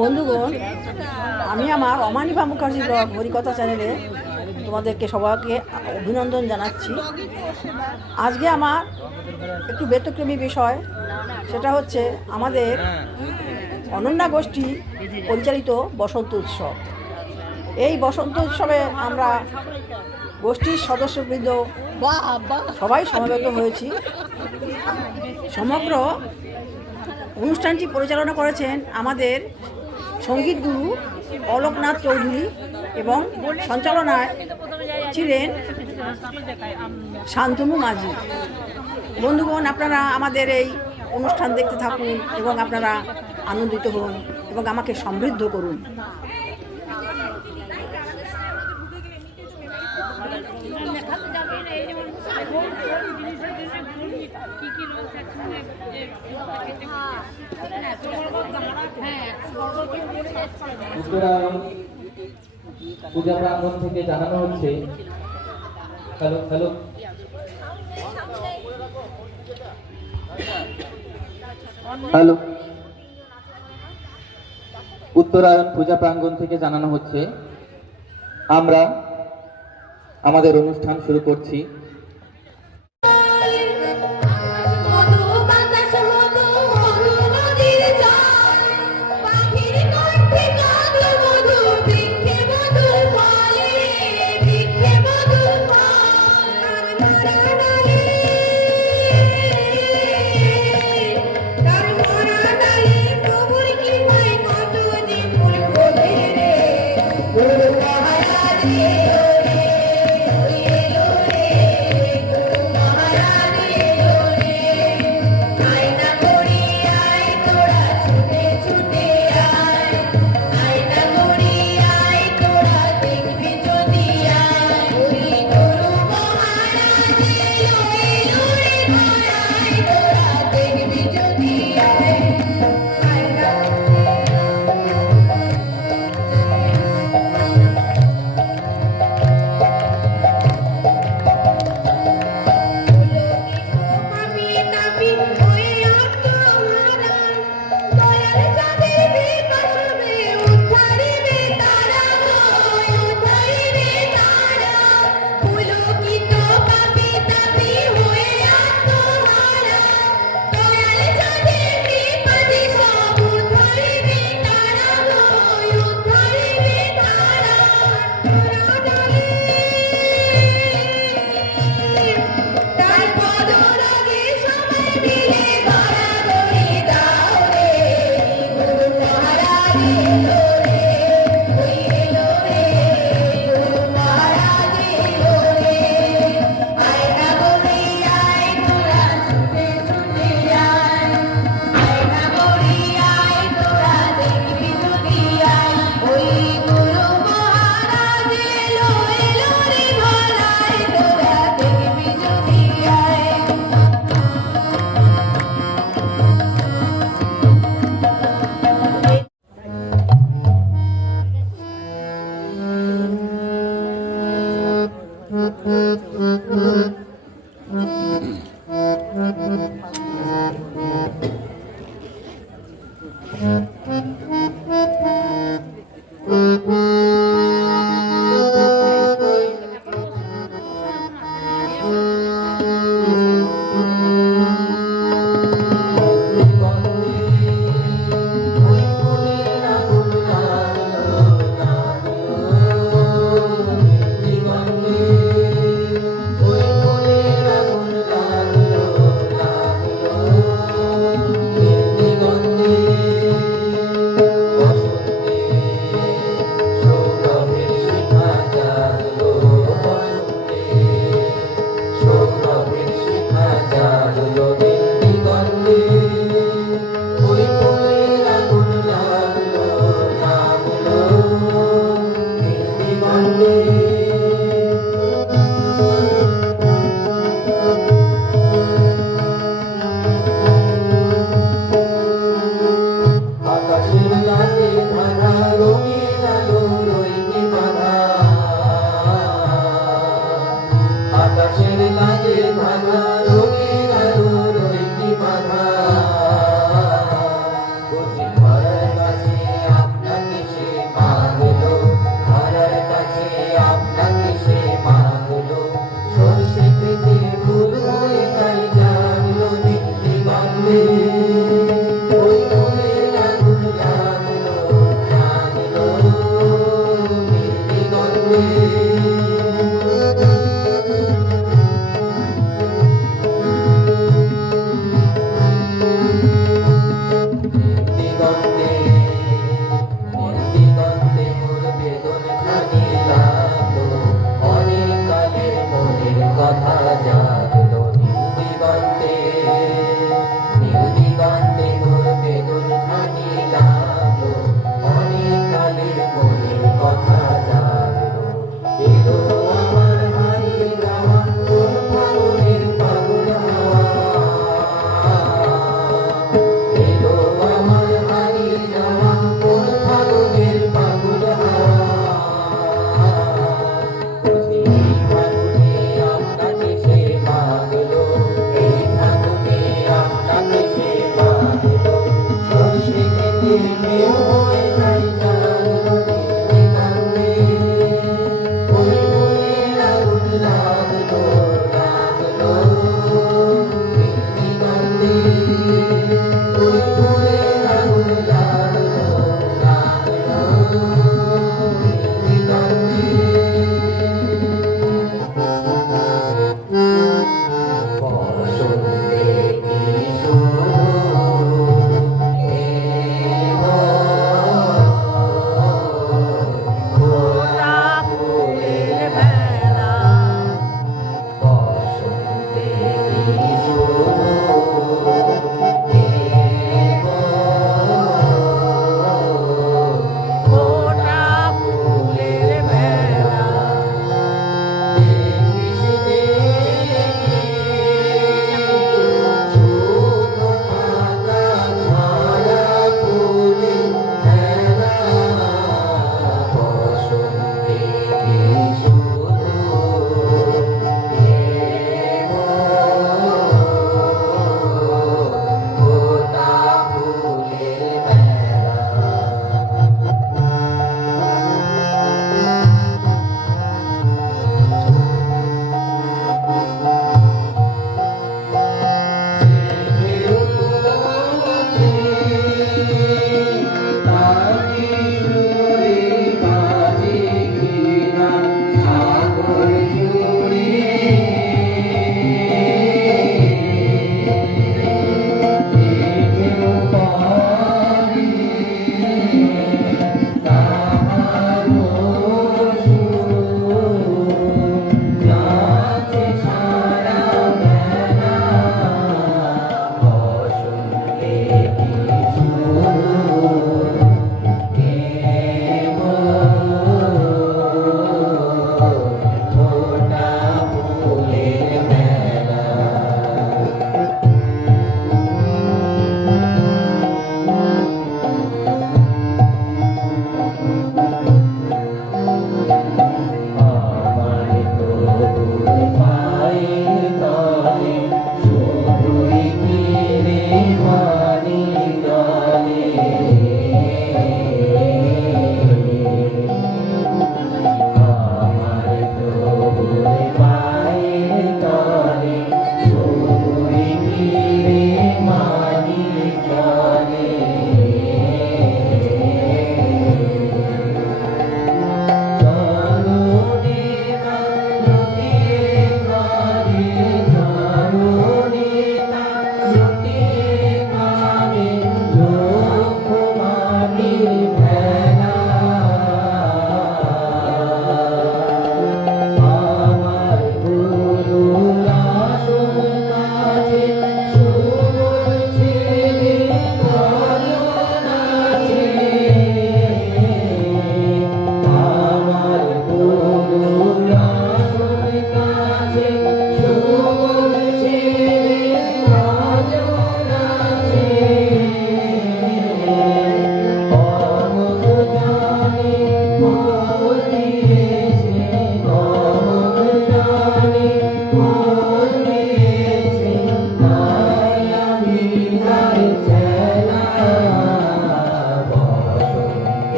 বন্ধুগণ, আমি আমার অমানিভা মুখার্জি ব্লগ হরিকথা চ্যানেলে তোমাদেরকে সবাইকে অভিনন্দন জানাচ্ছি। আজকে আমার একটু ব্যতিক্রমী বিষয়, সেটা হচ্ছে আমাদের অনন্যা গোষ্ঠী পরিচালিত বসন্ত উৎসব। এই বসন্ত উৎসবে আমরা গোষ্ঠীর সদস্যবৃন্দ সবাই সমবেত হয়েছি। সমগ্র অনুষ্ঠানটি পরিচালনা করেছেন আমাদের সঙ্গীত গুরু অলোকনাথ চৌধুরী এবং সঞ্চালনায় ছিলেন শান্তনু মাঝি। বন্ধুগণ, আপনারা আমাদের এই অনুষ্ঠান দেখতে থাকুন এবং আপনারা আনন্দিত হন এবং আমাকে সমৃদ্ধ করুন। উত্তরায়ণ পূজা প্রাঙ্গণ থেকে জানানো হচ্ছে, হ্যালো, উত্তরায়ণ পূজা প্রাঙ্গণ থেকে জানানো হচ্ছে আমরা আমাদের অনুষ্ঠান শুরু করছি।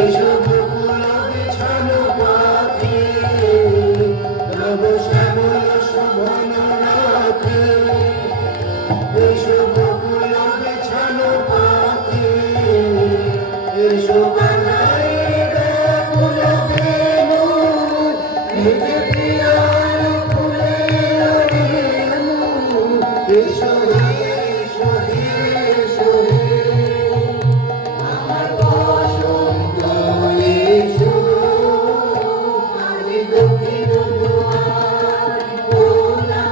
এসো বকুল বিছানো পাখি, নব শ্যামল শোভন রাখি। এসো বকুল বিছানো পাখি, এসো বানাই ব্যাকুল বেনু, নিজে প্রিয়ার ফুলের রেণু। এসো এসো এসো আমার বসন্ত এসো, আজি দক্ষিণ দুয়ার খোলা,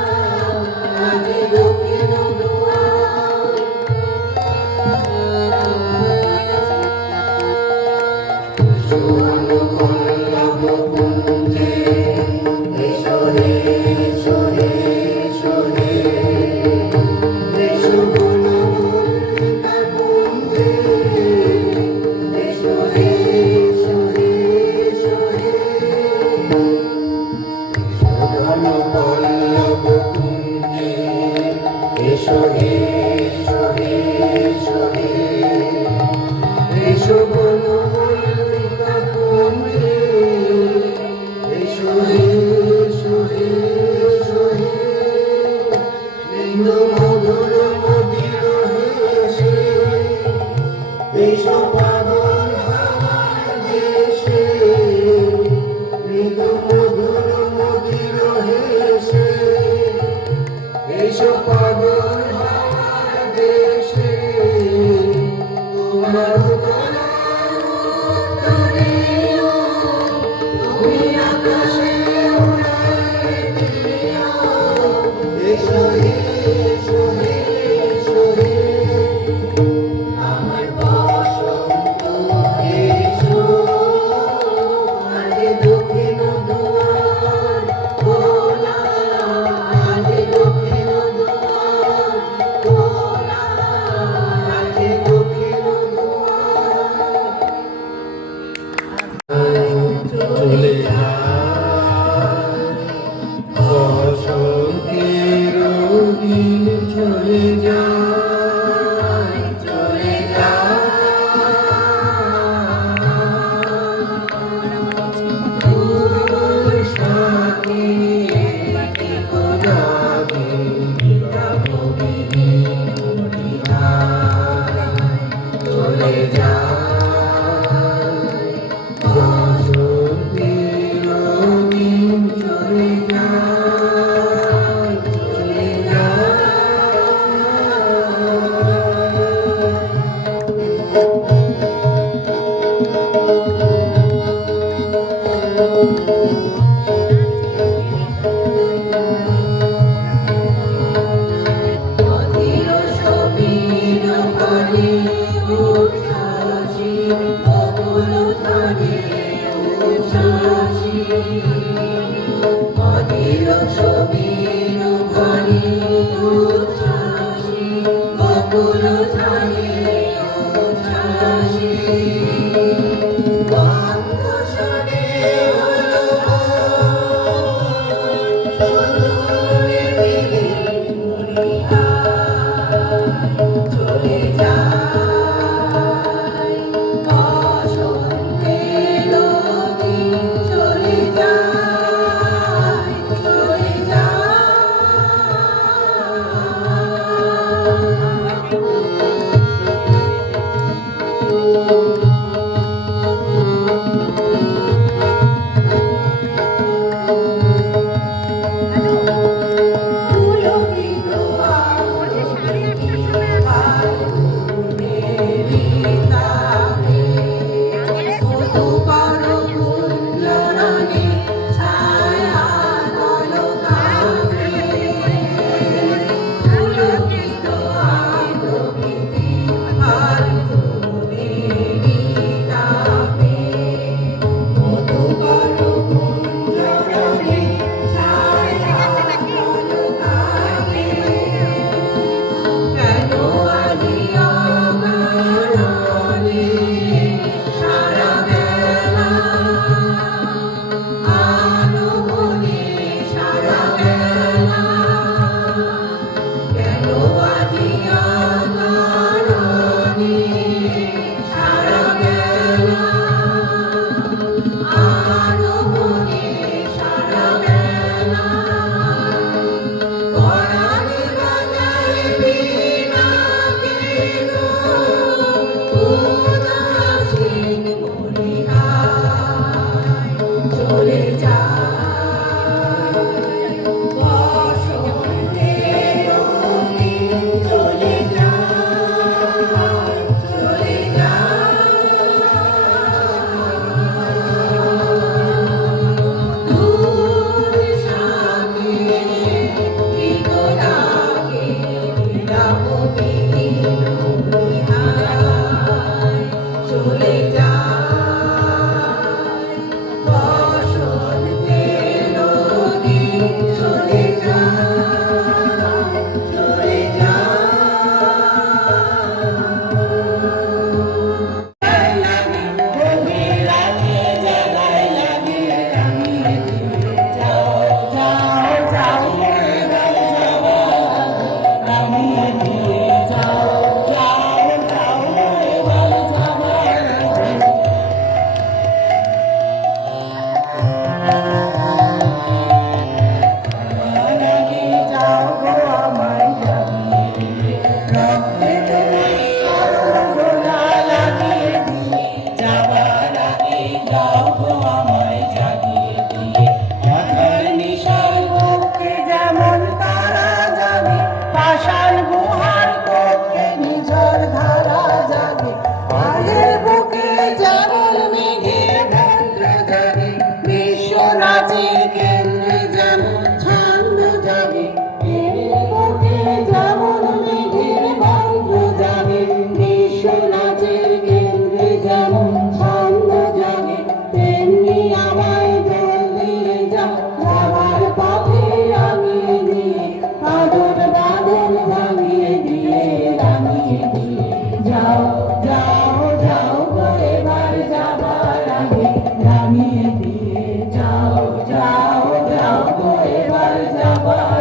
আজি দক্ষিণ দুয়ার। সুবর্ণ পল্লব কুঞ্জে এসো হে এসো হে এসো হে। এসো বনমল্লিকা কুঞ্জে, এসো হে এসো হে এসো হে। সুবর্ণ পল্লব কুঞ্জে এসো হে এসো হে এসো হে। এসো বনমল্লিকা কুঞ্জে, এসো হে এসো হে এসো হে। মৃদু মধুর মদির হেসে, এসো পাগল হাওয়ার দেশে। মৃদু মধুর মদির হেসে, এসো পাগল হাওয়ার দেশে। তোমার গলার উত্তরীয়, তুমি আকাশে উড়ায় দিও। এসো হে এসো হে এসো হে আমার বসন্ত এসো, আজি দক্ষিণ দুয়ার খোলা, আজি দক্ষিণ দুয়ার খোলা, আজি দক্ষিণ দুয়ার। চলে যায় বসন্তের দিন, চলে যায় চলে যায়। ফুল সাথী গোলাপি রঙিনী চলে যায় বসন্তের দিন, চলে যায় চলে যায়। অধীর সমীর হরি উচ্ছ্বাসী, বকুল ধ্বনি উচ্ছ্বাসী। অধীর সমীর হরি উচ্ছ্বাসী, বকুল ধ্বনি উচ্ছ্বাসী। বন্ধ শোনে হলো সুদূরে মিলি চলে যায় বসন্তের দিন, চলে যায় চলে যায়। চলে যায় বসন্তের দিন চলে যায় চলে যেমন তারা জাগে পাষাণ গুহার কক্ষে নিজর ধারা জাগে আগের বুকে যেমন মেঘের মন্ত্র জাগে বিশ্ব নাচের কেন্দ্রে যেমন ছন্দ জাগে এর বুকে যেমন মেঘের মন্ত্র জাগে বিশ্ব নাচের কেন্দ্রে যেমন ছন্দ জাগে তেমনি আমায় জল দিয়ে যাও যাবার পথে রাঙিয়ে দিয়ে কাঁধর বাঁধন ভাঙিয়ে দিয়ে রাঙিয়ে দিয়ে যাও যাও যাও গো এবার যাবার আগে রাঙিয়ে দিয়ে যাও যাও যাও গো এবার যাবার